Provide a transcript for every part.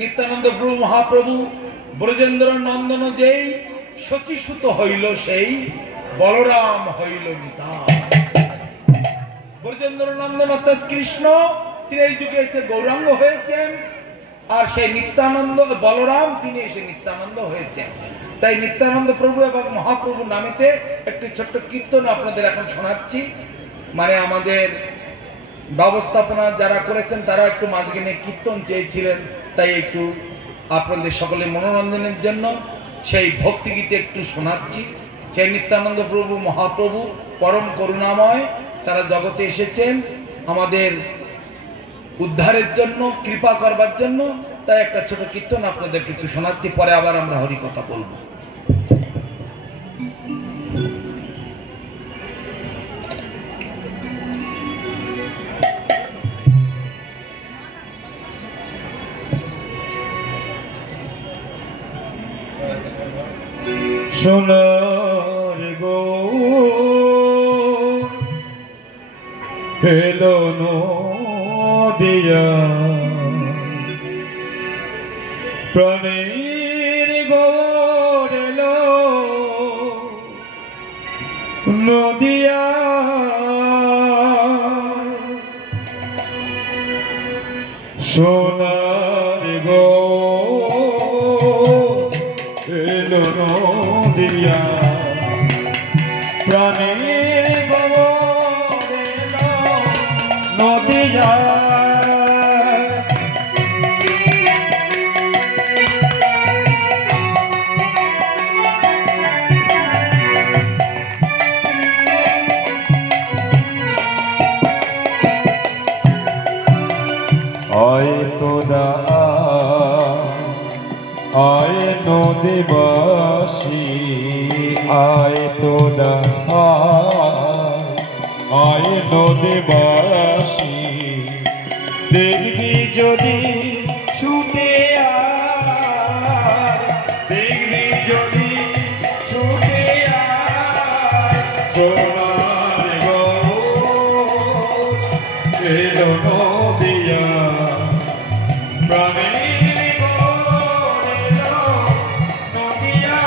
নিত্যানন্দ প্রভু মহাপ্রভু ব্রজেন্দ্র নন্দন যেই শচীসুত হইল সেই বলরাম হইল নিতাই। ব্রজেন্দ্র নন্দন অর্থাৎ কৃষ্ণ, তিনি এই যুগে এসে গৌরাঙ্গ হয়েছেন, আর সেই নিত্যানন্দ বলরাম তিনি এসে নিত্যানন্দ হয়েছেন। তাই নিত্যানন্দ প্রভু এবং মহাপ্রভু নামেতে একটি ছোট্ট কীর্তন আপনাদের এখন শোনাচ্ছি। মানে আমাদের ব্যবস্থাপনা যারা করেছেন তারা একটু মাঝখানে কীর্তন চেয়েছিলেন, তাই একটু আপনাদের সকলের মনোরঞ্জনের জন্য সেই ভক্তিগীতে একটু শোনাচ্ছি। সেই নিত্যানন্দ প্রভু মহাপ্রভু পরম করুণাময়, তারা জগতে এসেছেন আমাদের উদ্ধারের জন্য, কৃপা করবার জন্য। তাই একটা ছোট কীর্তন আপনাদেরকে একটু শোনাচ্ছি, পরে আবার আমরা হরি কথা বলবো। সোনার গো এলো নদিয়া, প্রাণের গৌর এলো নদিয়া, সোনার গো এলো নদিয়া, প্রাণের গৌর এলো নদিয়া। আয় তোরা আয় নদীবাসী, আয় তোরা আয় নদীবাসী, দেখবি যদি ছুটে আয়, দেখবি যদি ছুটে আয়, সোনার গৌর এলো নদিয়া, প্রাণের গৌর এলো নদিয়া।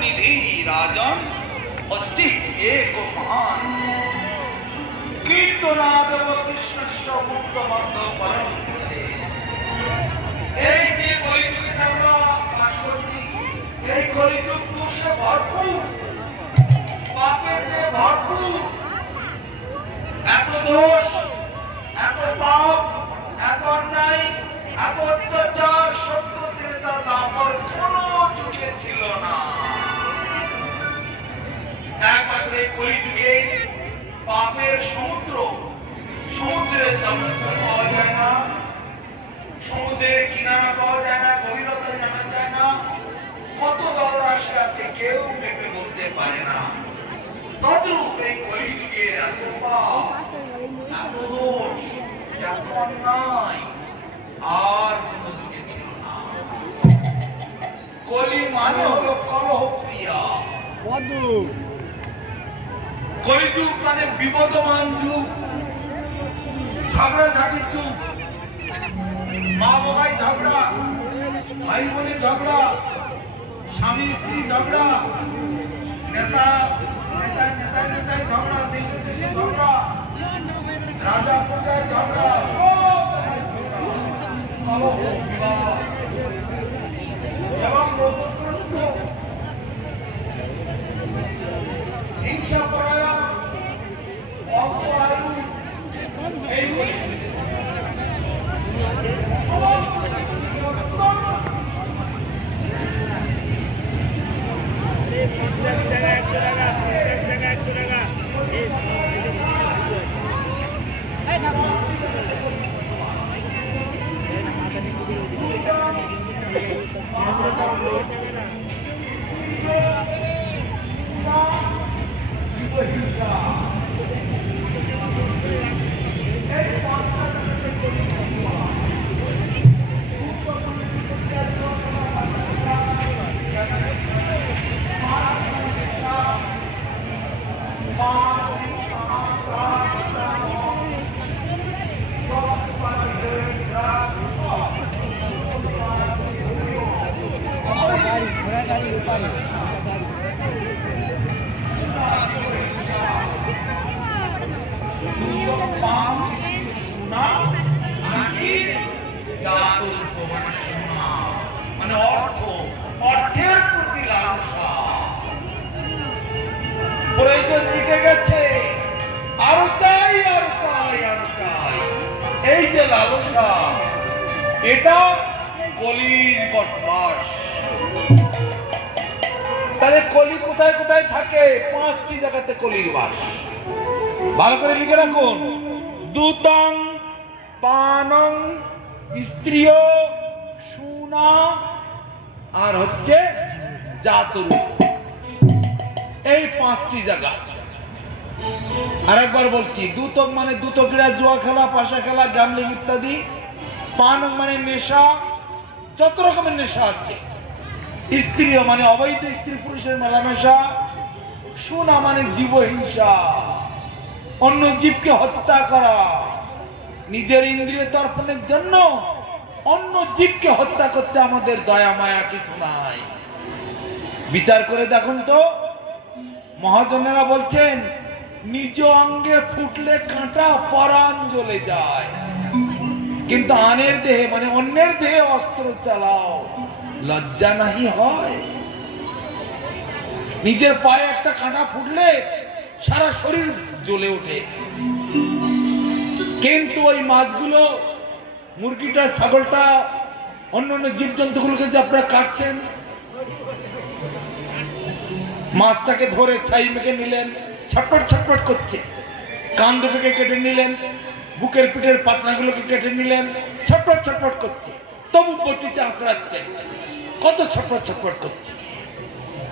निधि राजन अस्ति एको महान कीर्तनादेव कृष्णस्य मुक्तमन्द परम। এই যে কলিযুগে আমরা বাস করছি, এই কলিযুগ দোষে ভরপুর, পাপেতে ভরপুর। এত দোষ, এত পাপ, এত অন্যায়, এত অত্যাচার সত্য ত্রেতা দাপর কোন যুগে ছিল না। একমাত্র এই কলিযুগে পাপের সমুদ্র, সমুদ্রের দমন পাওয়া যায় না, সমুদ্রের কিনারা পাওয়া যায় না, গভীরতা জানা যায় না, কত জলরাশি আছে কেউ মেপে বলতে পারে না। তদ্রূপ এই কলিযুগের এত পাপ, এত দোষ, এত অন্যায় আর কোন যুগে ছিল না। কলি মানে হলো কলহ প্রিয়া, কলিযুগ মানে বিবদমান যুগ, ঝগড়াঝাটির যুগ, মা বাবাই ঝগড়া, ভাই বোনের ঝগড়া, স্বামী স্ত্রী ঝগড়া, নেতা নেতায় ঝগড়া, দেশে দেশে ঝগড়া, রাজা প্রজায় ঝগড়া, সব কলহ বিবাদ এবং রোগগ্রস্ত, হিংসা পরায়ণ, অপরায়ণ, এইগুলি মানে অর্থ, অর্থের প্রতি লালসা, প্রয়োজন মিটে গেছে, আরো চাই আরো চাই আরো চাই, এই যে লালসা, এটা কলির বসবাস। তাহলে কলি কোথায় কোথায় থাকে? 5টি জায়গাতে কলির বাস। ভালো করে লিখে রাখুন। দুতং পানং স্ত্রীয় সুনা আর হচ্ছে জাতরু, এই 5টি জায়গা। আরেকবার বলছি, দুতক মানে দুতকরা, জুয়া খেলা, পাশা খেলা, গ্যামলিং ইত্যাদি। পানং মানে নেশা, যত রকমের নেশা আছে। স্ত্রীয় মানে অবৈধ স্ত্রী পুরুষের মেলামেশা। সুনা মানে জীবহিংসা, অন্য জীবকে হত্যা করা, নিজের ইন্দ্রিয় তর্পণের জন্য অন্য জীবকে হত্যা করতে আমাদের দয়া মায়া কিছু নাই। বিচার করে দেখুন তো, মহাজনেরা বলছেন নিজ অঙ্গে ফুটলে কাঁটা পরাণ জ্বলে যায়, কিন্তু আনের দেহে মানে অন্যের দেহে অস্ত্র চালাও, লজ্জা নাহি হয়? নিজের পায়ে একটা কাঁটা ফুটলে সারা শরীর জ্বলে ওঠে, কিন্তু ওই মাছগুলো, মুরগিটা, ছাগলটা, অন্যান্য জীবজন্তুগুলোকে যে আপনারা কাটছেন, মাছটাকে ধরে ছাই মেখে নিলেন, ছটপট ছটপট করছে, কান দুটোকে কেটে নিলেন, বুকের পিঠের পাতনাগুলোকে কেটে নিলেন, ছটপট ছটপট করছে, তবু বটিতে আঁচড়াচ্ছে, কত ছটপট ছটপট করছে।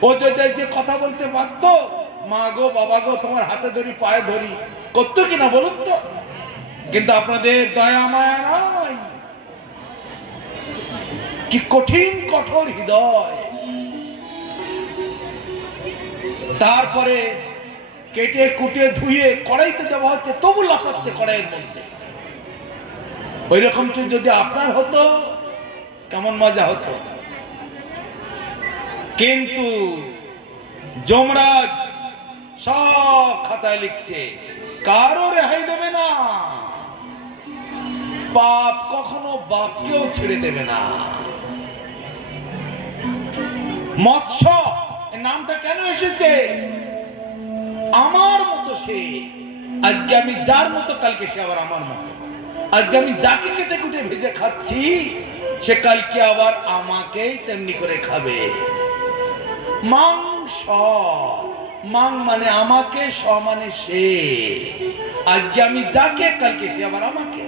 ও যদি যে কথা বলতে পারতো, মা গো বাবা গো তোমার হাতে ধরি পায়ে ধরি, করতো কিনা বলুন তো? কিন্তু আপনাদের দয়া মায়া নাই। কি কঠিন কঠোর হৃদয়। তারপরে কেটে কুটে ধুয়ে কড়াইতে দেওয়া হচ্ছে, তবু লাফাচ্ছে কড়াইয়ের মধ্যে। ওই রকম যদি আপনার হতো কেমন মজা হতো। কিন্তু যমরাজ সব খাতায় লিখছে, কারো রেহাই দেবে না, পাপ কখনো বাপকেও ছেড়ে দেবে না। মৎস্য এর নামটা কেন এসেছে? আমার মতো সে, আজকে আমি যার মতো কালকে সে আবার আমার মতো। আজকে আমি যাকে কেটে কুটে ভেজে খাচ্ছি, সে কালকে আবার আমাকেই তেমনি করে খাবে। মাংস, মাং মানে আমাকে, স মানে সে। আজকে আমি যাকে, কালকে সে আবার আমাকে।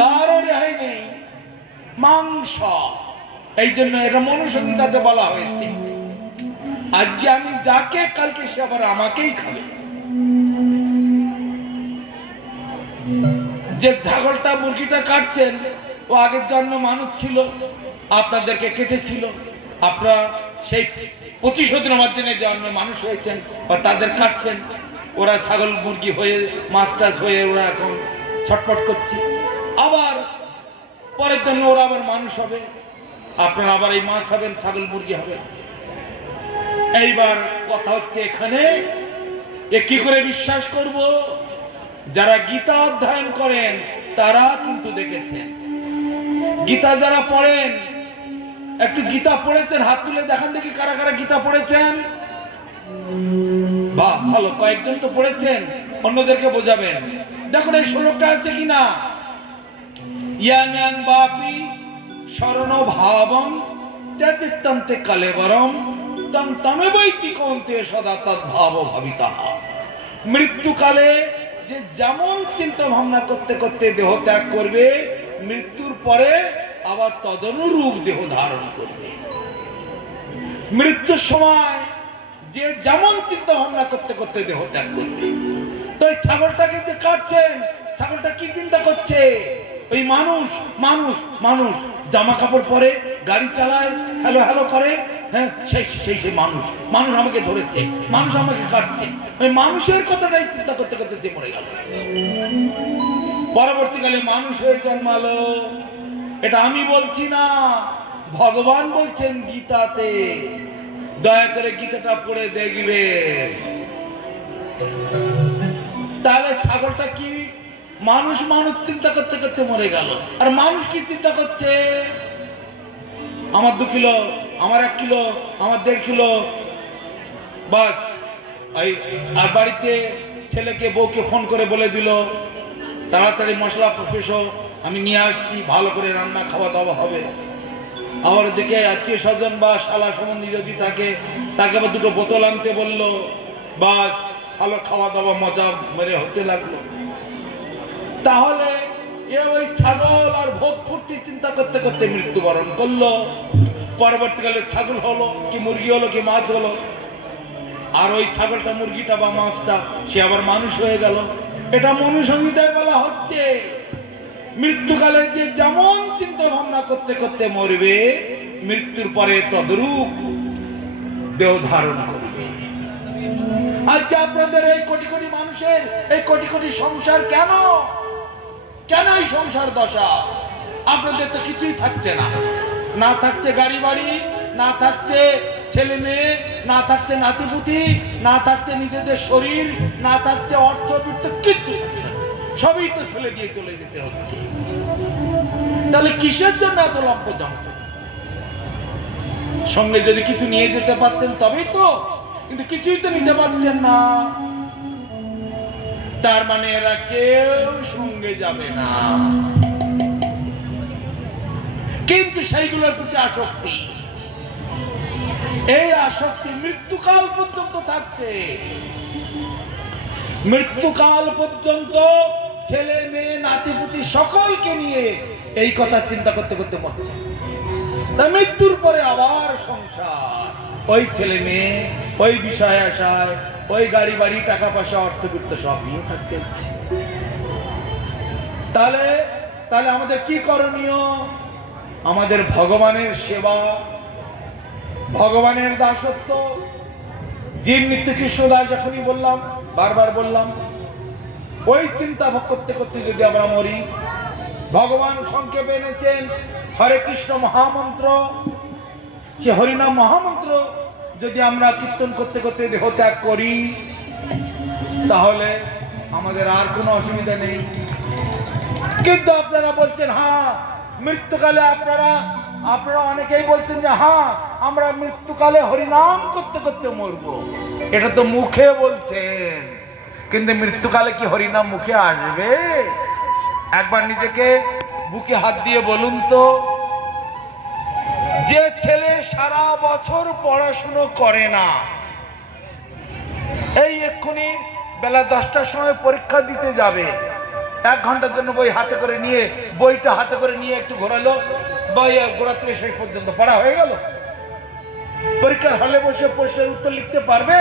কারো রেহাই নেই, মাংস। এই জন্য এটা মনুসংহিতাতে বলা হয়েছে, আজকে আমি যাকে, কালকে সে আবার আমাকেই খাবে। যে ছাগলটা মুরগিটা কাটছেন, ও আগের জন্ম মানুষ ছিল, আপনাদেরকে কেটেছিল, আপনারা সেই প্রতিশোধ নেওয়ার জন্য জন্মে মানুষ হয়েছেন বা তাদের কাটছেন। ওরা ছাগল মুরগি হয়ে, মাছ টাছ হয়ে ওরা এখন ছটপট করছে। আবার পরের জন্য ওরা আবার মানুষ হবে, আপনারা আবার এই মাছ হবেন, ছাগল মুরগি হবেন। এইবার কথা হচ্ছে এখানে, এ কি করে বিশ্বাস করব? যারা গীতা অধ্যয়ন করেন তারা কিন্তু দেখেছেন। গীতা যারা পড়েন, একটু গীতা পড়েছেন, হাত তুলে দেখান দেখি কারা কারা গীতা পড়েছেন। বাহ, ভালো, কয়েকজন তো পড়েছেন, অন্যদেরকে বোঝাবেন। দেখুন এই শ্লোকটা আছে কিনা, ইয়াং বাপি শরণ ভাবম ত্যজিত্যন্তে কলেবরম তং তমেবৈতি কৌন্তে সদা তদ্ভাব ভাবিতা। মৃত্যুকালে যে যেমন চিন্তা ভাবনা করতে করতে দেহ ত্যাগ করবে, মৃত্যুর পরে আবার তদনুরূপ দেহ ধারণ করবে। মৃত্যুর সময় যে যেমন চিন্তা ভাবনা করতে করতে দেহ ত্যাগ করবে। তো এই ছাগলটাকে যে কাটছেন, ছাগলটা কি চিন্তা করছে? ওই মানুষ মানুষ মানুষ জামা কাপড় পরে, গাড়ি চালায়, হ্যালো হ্যালো করে, হ্যাঁ সেই সেই সেই মানুষ, মানুষ আমাকে ধরেছে, মানুষ আমাকে কাটছে। ওই মানুষের কথাটাই চিন্তা করতে করতে যে মরে গেল। পরবর্তীকালে মানুষ হয়ে জন্মালো। এটা আমি বলছি না, ভগবান বলছেন গীতাতে। দয়া করে গীতাটা পড়ে দেখবে। তাহলে ছাগলটা কি মানুষ মানুষ চিন্তা করতে করতে মরে গেল, আর মানুষ কি চিন্তা করছে? আমার 2 কিলো, আমার 1 কিলো, আমার 1.5 কিলো, বাস। আর বাড়িতে ছেলেকে বউকে ফোন করে বলে দিল, তাড়াতাড়ি মশলা পেশো, আমি নিয়ে আসছি, ভালো করে রান্না খাওয়া দাওয়া হবে। আবার দিকে আত্মীয় স্বজন বা শালা সম্বন্ধী যদি থাকে, তাকে আবার 2টো বোতল আনতে বললো, বাস ভালো খাওয়া দাওয়া মজা মেরে হতে লাগলো। তাহলে ওই ছাগল আর ভোগ ফুর্তি চিন্তা করতে করতে মৃত্যুবরণ করলো। পরবর্তীকালে ছাগল হলো কি মুরগি হলো কি মাছ হলো, আর ওই ছাগলটা মুরগিটা বা মাছটা সে আবার মানুষ হয়ে গেল। এটা মনুসংহিতায় বলা হচ্ছে, মৃত্যুকালে যে যেমন চিন্তা ভাবনা করতে করতে মরবে, মৃত্যুর পরে তদরূপ দেহ ধারণ করবে। আজকে আপনাদের এই কোটি কোটি মানুষের এই কোটি কোটি সংসার কেন কেন এই সংসার দশা? আপনাদের তো কিছুই থাকছে না, না থাকছে গাড়ি বাড়ি, না থাকছে ছেলে মেয়ে, না থাকছে নাতিপুতি, না থাকছে নিজেদের শরীর, না থাকছে অর্থ বৃত্ত, কিচ্ছু থাকছে না। সবই তো ফেলে দিয়ে চলে যেতে হচ্ছে। তাহলে কিসের জন্য এত লম্পজম্প? সঙ্গে যদি কিছু নিয়ে যেতে পারতেন তবেই তো, কিন্তু কিছুই তো নিতে পারছেন না। তার মানে এরা কেউ সঙ্গে যাবে না, কিন্তু সেইগুলোর প্রতি আসক্তি, এই আসক্তি মৃত্যুকাল পর্যন্ত থাকছে। মৃত্যুকাল পর্যন্ত ছেলে মেয়ে নাতিপুতি সকলকে নিয়ে এই কথা চিন্তা করতে করতে মরছে। মৃত্যুর পরে আবার সংসার, ওই ছেলে মেয়ে, ওই বিষয় আশায়, ওই গাড়ি বাড়ি, টাকা পয়সা, অর্থবৃত্ত সব নিয়ে থাকতে হচ্ছে। তাহলে তাহলে আমাদের কি করণীয়? আমাদের ভগবানের সেবা, ভগবানের দাসত্ব। জীব নিত্য কৃষ্ণ দাস যখনই বললাম, বারবার বললাম, ওই চিন্তা করতে করতে যদি আমরা মরি, ভগবান সংক্ষেপে এনেছেন হরে কৃষ্ণ মহামন্ত্র। সে হরিনাম মহামন্ত্র যদি আমরা কীর্তন করতে করতে দেহ ত্যাগ করি তাহলে আমাদের আর কোনো অসুবিধা নেই। কিন্তু আপনারা বলছেন হ্যাঁ মৃত্যুকালে আপনারা অনেকেই বলছেন যে হ্যাঁ আমরা মৃত্যুকালে হরিনাম করতে করতে মরবো। এটা তো মুখে বলছেন, কিন্তু মৃত্যুকালে কি হরিনাম মুখে আসবে? একবার নিজেকে বুকে হাত দিয়ে বলুন তো, যে ছেলে সারা বছর পড়াশুনো করে না, এই এক্ষুনি বেলা 10টার সময় পরীক্ষা দিতে যাবে, 1 ঘন্টার জন্য বইটা হাতে করে নিয়ে একটু ঘোরালো, বই গোড়া থেকে শেষ পর্যন্ত পড়া হয়ে গেল। পরীক্ষার হলে বসে প্রশ্নের উত্তর লিখতে পারবে?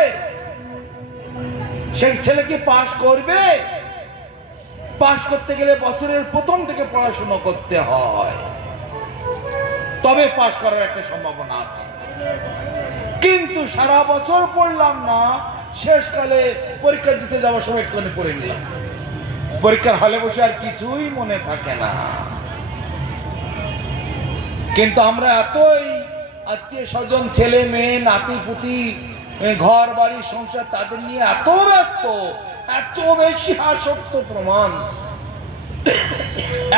সেই ছেলে কি পাশ করবে? পাশ করতে গেলে বছরের প্রথম থেকে পড়াশোনা করতে হয়, তবে পাশ করার একটা সম্ভাবনা আছে। কিন্তু সারা বছর পড়লাম না, শেষকালে পরীক্ষা দিতে যাওয়ার সময় একটুখানি পড়ে নিলাম, পরীক্ষার হলে বসে আর কিছুই মনে থাকে না। কিন্তু আমরা এতই আত্মীয় স্বজন, ছেলে মেয়ে, নাতি পুতি, ঘর বাড়ি সংসার, তাদের নিয়ে এত ব্যস্ত, এত বেশি আসক্ত, প্রমাণ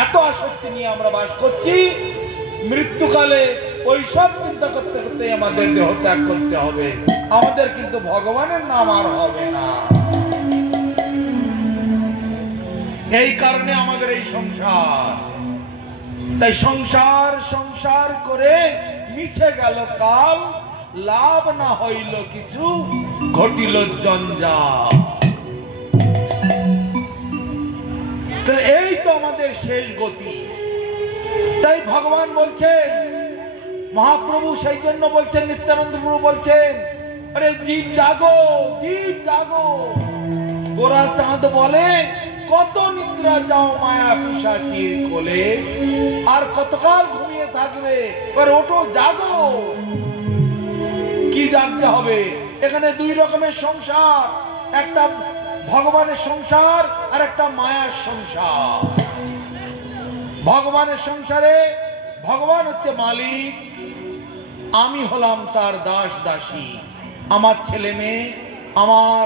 এত আসক্তি নিয়ে আমরা বাস করছি। মৃত্যুকালে ওই সব চিন্তা করতে করতে আমাদের দেহ ত্যাগ করতে হবে, আমাদের কিন্তু ভগবানের নাম আর হবে না। এই কারণে আমাদের এই সংসার, তাই সংসার সংসার করে মিশে গেল কাল, লাভ না হইল কিছু, ঘটিল জঞ্জাল। এই তো আমাদের শেষ গতি। তাই ভগবান বলছেন, মহাপ্রভু সেই জন্য বলছেন, নিত্যানন্দ প্রভু বলছেন, আরে জীব জাগো, জীব জাগো। গোরা চাঁদ বলে, কত নিদ্রা যাও মায়া পিশাচির কোলে, আর কতকাল ঘুমিয়ে থাকবে, এবার ওঠো জাগো। কি জানতে হবে? এখানে 2 রকমের সংসার, একটা ভগবানের সংসার আর একটা মায়ার সংসার। ভগবানের সংসারে ভগবান হচ্ছে মালিক, আমি হলাম তার দাস দাসী, আমার ছেলে মেয়ে, আমার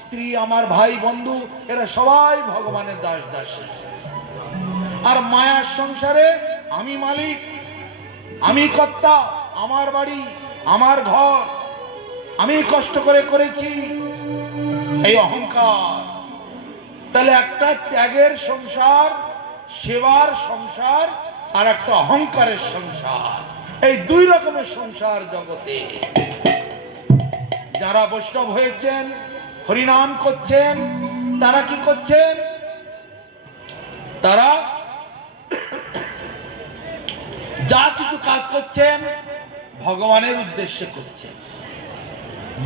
স্ত্রী, আমার ভাই বন্ধু, এরা সবাই ভগবানের দাস দাসী। আর মায়ার সংসারে আমি মালিক, আমি কর্তা, আমার বাড়ি, আমার ঘর, আমি কষ্ট করে করেছি, এই অহংকার। তাহলে একটা ত্যাগের সংসার, সেবার সংসার, আর একটা অহংকারের সংসার। এই 2 রকমের সংসার জগতে। যারা বৈষ্ণব হয়েছেন, হরিনাম করছেন, তারা কি করছেন? তারা যা কিছু কাজ করছেন ভগবানের উদ্দেশ্যে করছেন,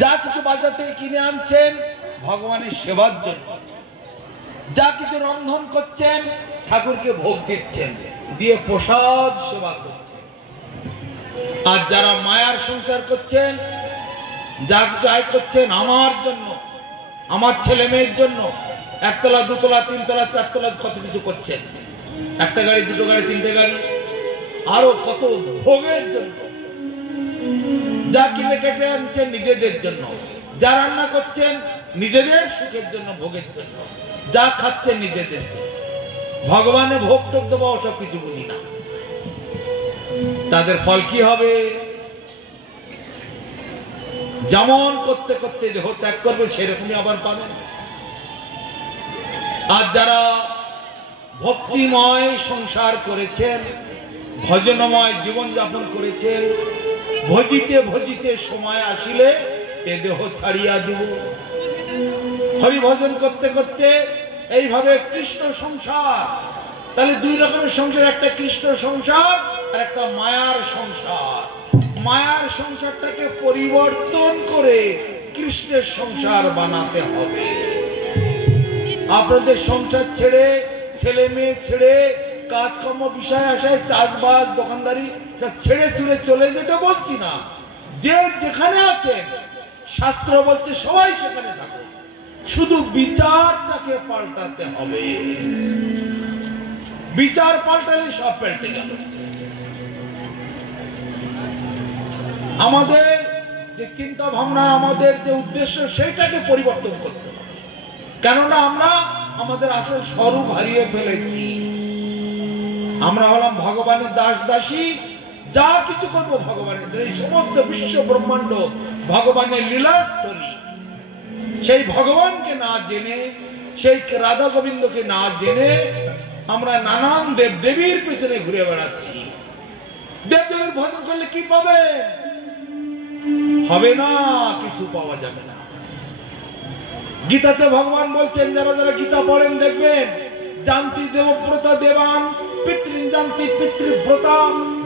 যা কিছু বাজার থেকে কিনে আনছেন ভগবানের সেবার জন্য, যা কিছু রন্ধন করছেন ঠাকুরকে ভোগ দিচ্ছেন, দিয়ে প্রসাদ সেবা করছেন। আর যারা মায়ার সংসার করছেন, যা কিছু আয় করছেন আমার জন্য, আমার ছেলে মেয়ের জন্য, 1 তলা 2 তলা 3 তলা 4 তলা কত কিছু করছেন, 1টা গাড়ি 2টো গাড়ি 3টে গাড়ি, আরো কত ভোগের জন্য। যা কিনে কেটে আনছেন নিজেদের জন্য, যা রান্না করছেন নিজেদের সুখের জন্য, ভোগের জন্য, যা খাচ্ছেন নিজেদের জন্য। ভগবানের ভোগ টোক দেবো সব কিছু বুঝি না, তাদের ফল কি হবে? যেমন করতে করতে দেহ ত্যাগ করবে সেরকমই আবার পাবেন। আর যারা ভক্তিময় সংসার করেছেন, ভজনময় জীবন যাপন করেছেন, ভজিতে ভজিতে সময় আসিলে এ দেহ ছাড়িয়া দিব। হরি ভজন করতে করতে এইভাবে কৃষ্ণ সংসার। তাহলে 2 রকমের সংসার, একটা কৃষ্ণ সংসার আর একটা মায়ার সংসার। মায়ার সংসারটাকে পরিবর্তন করে কৃষ্ণের সংসার বানাতে হবে। আপনাদের সংসার ছেড়ে, ছেলে মেয়ে ছেড়ে, কাজকর্ম বিষয় আসায়, চাষবাস দোকানদারি সব ছেড়ে ছুড়ে চলে যেতে বলছি না, যে যেখানে আছেন শাস্ত্র বলছে সবাই সেখানে থাকো, শুধু বিচারটাকে পাল্টাতে হবে। বিচার পাল্টালে সব পাল্টে গেল। আমাদের যে চিন্তা ভাবনা, আমাদের যে উদ্দেশ্য, সেইটাকে পরিবর্তন করতে হবে। কেননা আমরা আমাদের আসল স্বরূপ হারিয়ে ফেলেছি। আমরা হলাম ভগবানের দাস দাসী, যা কিছু করবো ভগবানের। এই সমস্ত বিশ্ব ব্রহ্মাণ্ড ভগবানের লীলাস্থলী। সেই ভগবানকে না জেনে, সেই রাধা গোবিন্দকে না জেনে আমরা নানান দেব দেবীর পেছনে ঘুরে বেড়াচ্ছি। দেব দেবীর ভজন করলে কি পাবে? হবে না, কিছু পাওয়া যাবে না। গীতাতে ভগবান বলছেন, যারা যারা গীতা পড়েন দেখবেন, জানতি দেবব্রতা দেবান, পিতৃন জানতি পিতৃব্রতা,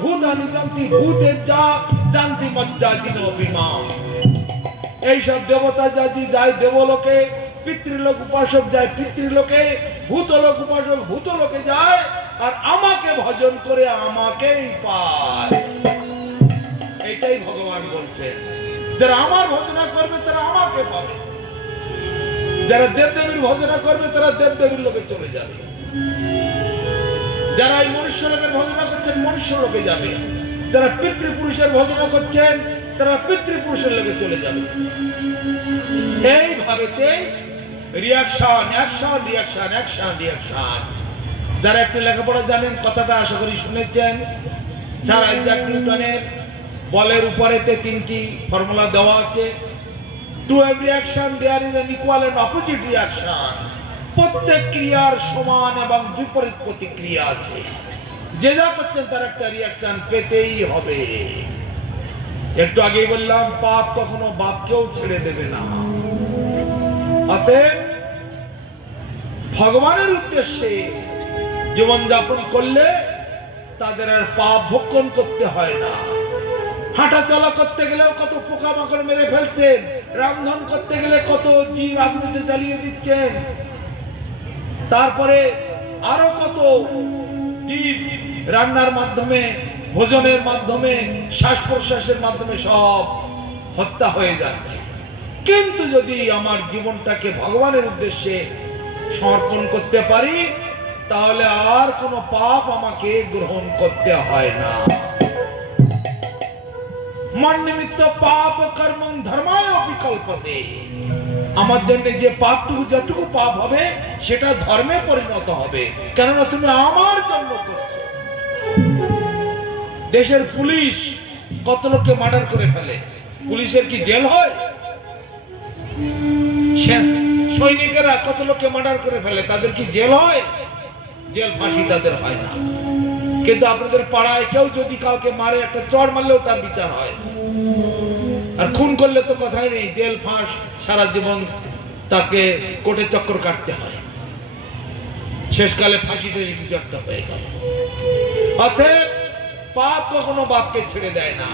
ভূতানি জানতি ভূতের যা, জানতি মজ্জাজিন অভিমান। এইসব দেবতা যাজি যায় দেবলোকে, পিতৃলোক উপাসক যায় পিতৃলোকে, ভূতলোক উপাসক ভূতলোকে যায়, আর আমাকে ভজন করে আমাকেই পায়। এইটাই ভগবান বলছেন, যারা আমার ভজনা করবে তারা আমাকে পাবে, যারা দেবদেবীর ভজনা করবে তারা দেবদেবীর লোকে চলে যাবে, যারা এই মনুষ্য লোকের ভজনা করছেন মনুষ্য লোকে যাবে, যারা পিতৃপুরুষের ভজনা করছেন তারা পিতৃপুরুষের লোকে চলে যাবে। এইভাবেতে reaction, action, reaction, action, reaction. যারা একটু লেখাপড়া জানেন, কথাটা আশা করি শুনেছেন। স্যার আইজাক নিউটনের বলের উপরেতে 3টি ফর্মুলা দেওয়া আছে। To every action there is an equal and opposite reaction. প্রত্যেক ক্রিয়ার সমান এবং বিপরীত প্রতিক্রিয়া আছে। যে যা করছেন তার একটা রিয়াকশন পেতেই হবে। একটু আগেই বললাম, পাপ কখনো বাপকেও ছেড়ে দেবে না। অতএব ভগবানের উদ্দেশ্যে জীবনযাপন করলে তাদের আর পাপ ভক্ষণ করতে হয় না। হাঁটা চলা করতে গেলেও কত পোকামাকড় মেরে ফেলতেন, রামধন করতে গেলে কত জীব আগুনে জ্বালিয়ে দিচ্ছেন, তারপরে আরো কত জীব রান্নার মাধ্যমে, ভোজনের মাধ্যমে, শ্বাস প্রশ্বাসের মাধ্যমে সব হত্যা হয়ে যাচ্ছে। কিন্তু যদি আমার জীবনটাকে ভগবানের উদ্দেশ্যে সমর্পণ করতে পারি, তাহলে আর কোনো পাপ আমাকে গ্রহণ করতে হয় না। মন নিমিত্ত পাপ কর্ম ধর্মায় বিকল্পতে। আমার জন্য যে পাপটুকু, যতটুকু পাপ হবে সেটা ধর্মে পরিণত হবে, কেননা তুমি আমার জন্য করছো। দেশের পুলিশ কত লোককে মার্ডার করে ফেলে, পুলিশের কি জেল হয়? সৈনিকেরা কত লোককে মার্ডার করে ফেলে, তাদের কি জেল হয়? জেল ফাঁসি তাদের হয় না। কিন্তু আপনাদের পাড়ায় কেউ যদি কাউকে মারে, একটা চড় মারলেও তার বিচার হয়। আর খুন করলে তো কথাই নেই, জেল ফাঁস, সারা জীবন তাকে কোর্টে চক্কর কাটতে হয়, শেষকালে ফাঁসি টাসি কিছু একটা হয়ে গেল। অতএব পাপ কখনো বাপকে ছেড়ে দেয় না।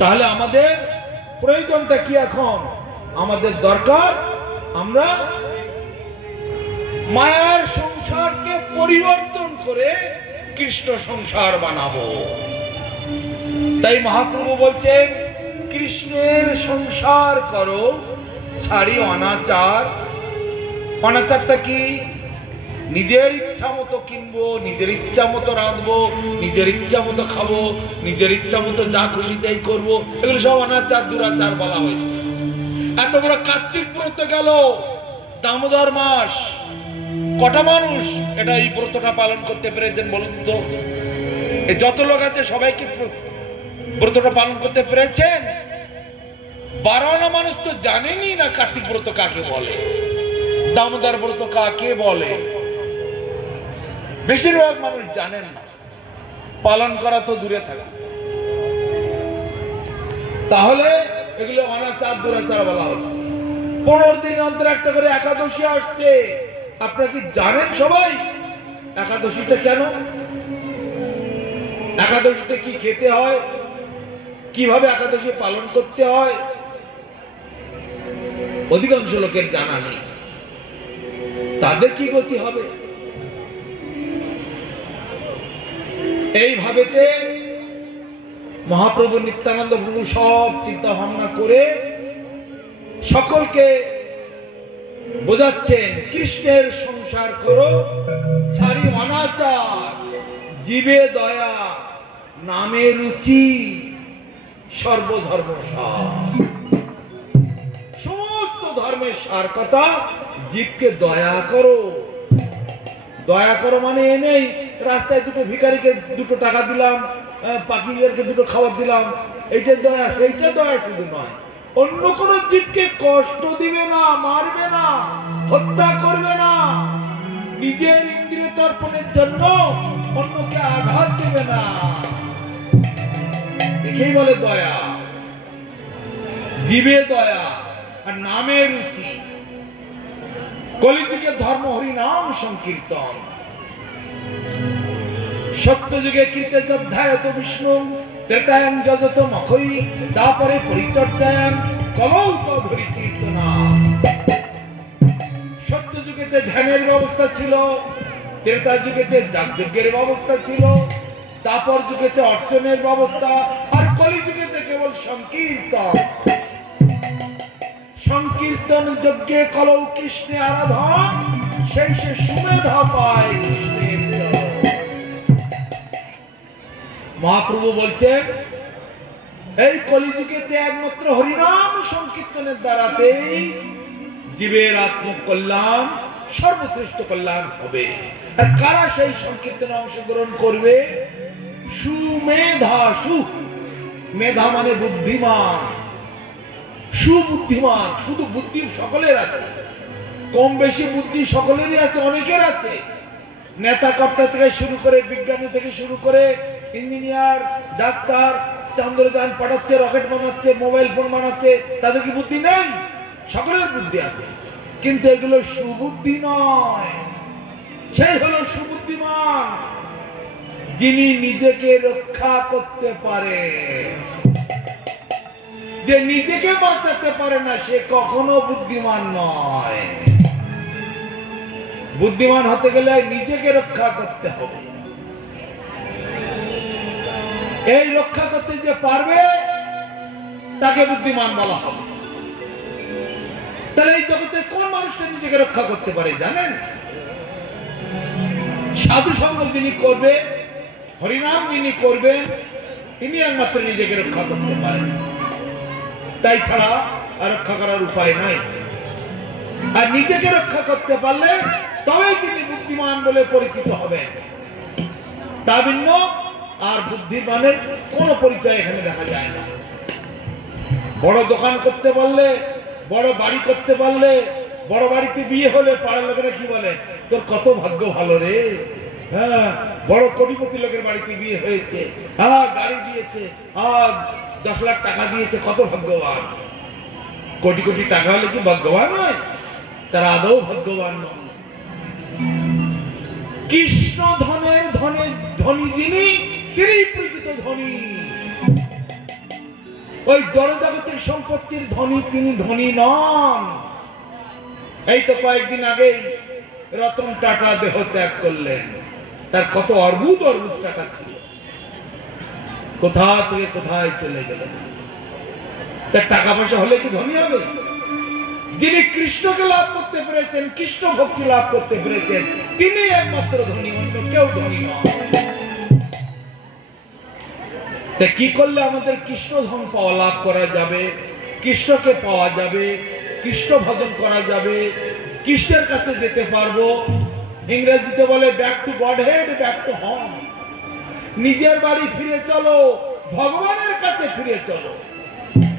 তাহলে আমাদের প্রয়োজনটা কি এখন? আমাদের দরকার আমরা মায়ার সংসারকে পরিবর্তন করে কৃষ্ণ সংসার বানাবো। তাই মহাপ্রভু বলছেন, কৃষ্ণের সংসার করো, ছাড়ি অনাচার। অনাচারটা কি? নিজের ইচ্ছা মতো কিনবো, নিজের ইচ্ছা মতো রাঁধবো, নিজের ইচ্ছা মতো খাবো, নিজের ইচ্ছা মতো যা খুশি তাই করবো, এগুলো সব অনাচার, দুরাচার বলা হয়েছে। এত বড় কার্তিক ব্রত গেল, দামোদর মাস, কটা মানুষ এটা এই ব্রতটা পালন করতে পেরেছেন বলুন তো? যত লোক আছে সবাই কি ব্রতটা পালন করতে পেরেছেন? 12 আনা মানুষ তো জানেনই না কার্তিক ব্রত কাকে বলে, দামোদর ব্রত কাকে বলে। বেশিরভাগ মানুষ জানেন না, পালন করা তো দূরে থাকে। তাহলে এগুলো অনাচার, দুরাচার বলা হচ্ছে। 15 দিন অন্তর একটা করে একাদশী আসছে। আপনারা কি জানেন সবাই একাদশীটা কেন? একাদশীতে কি খেতে হয়, কিভাবে একাদশী পালন করতে হয়, অধিকাংশ লোকের জানা নেই। তাদের কি গতি হবে? এইভাবেতে মহাপ্রভু নিত্যানন্দ প্রভু সব চিন্তা ভাবনা করে সকলকে বোঝাচ্ছেন, কৃষ্ণের সংসার করো, ছাড়ি অনাচার, জীবে দয়া, নামে রুচি, সর্বধর্ম সার, সমস্ত ধর্মের সার কথা। জীবকে দয়া করো। দয়া করো মানে এ নেই রাস্তায় দুটো ভিখারিকে 2 টাকা দিলাম, পাখিদেরকে 2 খাবার দিলাম, এইটা দয়া। সেইটা দয়া শুধু নয়, অন্য কোন জীবকে কষ্ট দিবে না, মারবে না, হত্যা করবে না, নিজের ইন্দ্রিয় তর্পণের জন্য অন্যকে আঘাত দেবে না, একেই বলে দয়া। জীবে দয়া আর নামে রুচি। কলিযুগে ধর্ম হরি নাম সংকীর্তন। সত্য যুগে কীর্তনাধ্যায়ত বিষ্ণু, ত্রেতায়াং যজত মখৈ, তারপরে পরিচর্যায়াং কলৌ তধরি কীর্তনা। সত্য যুগেতে ধ্যানের ব্যবস্থা ছিল, ত্রেতা যুগেতে যাগযজ্ঞের ব্যবস্থা ছিল, তারপর যুগেতে অর্চনের ব্যবস্থা, আর কলি যুগেতে কেবল সংকীর্তন। সংকীর্তন যজ্ঞে কলৌ কৃষ্ণে আরাধন, সেই সে সুমেধা পায় কৃষ্ণের চরণ। মহাপ্রভু বলছেন এই কলিযুগেতে একমাত্র হরিনাম সংকীর্তনের দ্বারাতেই জীবের আত্মকল্যাণ, সর্বশ্রেষ্ঠ কল্যাণ হবে। আর কারা সেই সংকীর্তনে অংশগ্রহণ করবে? সুমেধা। মেধা মানে বুদ্ধিমান, সুবুদ্ধিমান। শুধু বুদ্ধি সকলের আছে, কম বেশি বুদ্ধি সকলেরই আছে, অনেকের আছে। নেতা কর্তা থেকে শুরু করে, বিজ্ঞানী থেকে শুরু করে, ইঞ্জিনিয়ার, ডাক্তার, চন্দ্রযান পাঠাচ্ছে, রকেট বানাচ্ছে, মোবাইল ফোন বানাচ্ছে, তাদের কি বুদ্ধি নেই? সকলের বুদ্ধি আছে, কিন্তু এগুলো সুবুদ্ধি নয়। সেই হলো সুবুদ্ধিমান, যিনি নিজেকে রক্ষা করতে পারে। যে নিজেকে বাঁচাতে পারে না, সে কখনো বুদ্ধিমান নয়। বুদ্ধিমান হতে গেলে নিজেকে রক্ষা করতে হবে। এই রক্ষা করতে যে পারবে তাকে বুদ্ধিমান বলা হবে। তাহলে এই জগতে কোন মানুষটা নিজেকে রক্ষা করতে পারে জানেন? সাধু সঙ্গ যিনি করবে, হরিনাম যিনি করবেন, তিনি একমাত্র নিজেকে রক্ষা করতে পারেন। তাই ছাড়া আর রক্ষা করার উপায় নাই। আর নিজেকে রক্ষা করতে পারলে তবেই তিনি বুদ্ধিমান বলে পরিচিত হবেন। তা ভিন্ন আর বুদ্ধিমানের কোন পরিচয় এখানে দেখা যায় না। বড় দোকান করতে পারলে, বড় বাড়ি করতে পারলে, বড় বাড়িতে বিয়ে হলে পাড়ার লোকেরা কি বলে? তোর কত ভাগ্য ভালো রে। হ্যাঁ, বড় কোটিপতি লোকের বাড়িতে বিয়ে হয়েছে, গাড়ি দিয়েছে, 10 লাখ টাকা দিয়েছে, কত ভাগ্যবান। কোটি কোটি টাকা হলে কি ভাগ্যবান হয়? তারা আদৌ ভাগ্যবান নয়। কৃষ্ণ ধনের ধনী যিনি, তিনি প্রকৃত ধনী। ওই জড় জগতের সম্পত্তির ধনী তিনি ধনী নন। এই তো কয়েকদিন আগেই রতন টাটা দেহ ত্যাগ করলেন। তার কত অর্বুদ টাকা ছিল, কোথা থেকে কোথায় চলে গেলেন। তার টাকা পয়সা হলে কি ধনী হবে? যিনি কৃষ্ণকে লাভ করতে পেরেছেন, কৃষ্ণ ভক্তি লাভ করতে পেরেছেন, তিনি একমাত্র ধনী, অন্য কেউ ধনী নয়। তা কি করলে আমাদের কৃষ্ণ ধন পাওয়া, লাভ করা যাবে, কৃষ্ণকে পাওয়া যাবে, কৃষ্ণ ভজন করা যাবে, কৃষ্ণের কাছে যেতে পারবো? ইংরেজিতে বলে back to god head, back to home. নিজের বাড়ি ফিরে চলো, ভগবানের কাছে ফিরে চলো।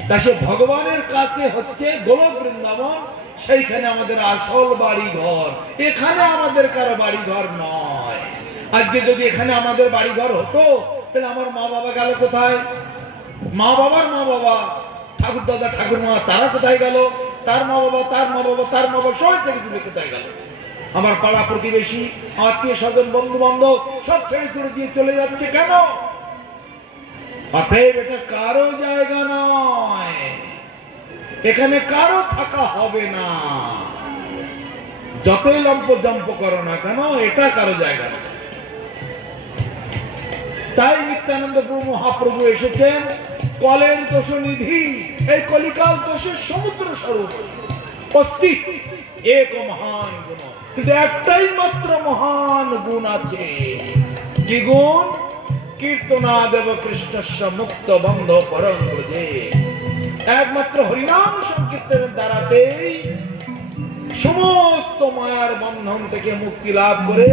তা সে ভগবানের কাছে হচ্ছে গোলক বৃন্দাবন, সেইখানে আমাদের আসল বাড়ি ঘর। এখানে আমাদের কারো বাড়ি ঘর নয়। আজকে যদি এখানে আমাদের বাড়ি ঘর হতো, তাহলে আমার মা বাবা গেল কোথায়? মা বাবার মা বাবা, ঠাকুর দাদা ঠাকুর মা, তারা কোথায় গেল? তার মা বাবা, তার মা বাবা, তার মা বাবা, সবাই ছেড়ে দিলে কোথায় গেল? আমার পাড়া প্রতিবেশী, আত্মীয় স্বজন, বন্ধু বান্ধব সব ছেড়ে ছেড়ে দিয়ে চলে যাচ্ছে কেন? অতএব এটা কারো জায়গা নয়, এখানে কারো থাকা হবে না। যতই লম্প জম্প করো না কেন, এটা কারো জায়গা না। তাই নিত্যানন্দ প্রভু মহাপ্রভু এসেছেন কলের দোষ নিধি, এই কলিকাল দোষের সমুদ্র স্বরূপ। অস্তি এক মহান গুণ, কিন্তু একটাই মাত্র মহান গুণ আছে। কি গুণ? কীর্তনাদেব কৃষ্ণস্য মুক্ত বন্ধ পরম ব্রজে। একমাত্র হরিনাম সংকীর্তনের দ্বারাতেই সমস্ত মায়ার বন্ধন থেকে মুক্তি লাভ করে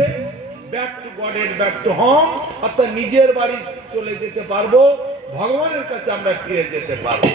ব্যাক টু গডের ব্যাক টু হোম, অর্থাৎ নিজের বাড়ি চলে যেতে পারবো, ভগবানের কাছে আমরা ফিরে যেতে পারবো।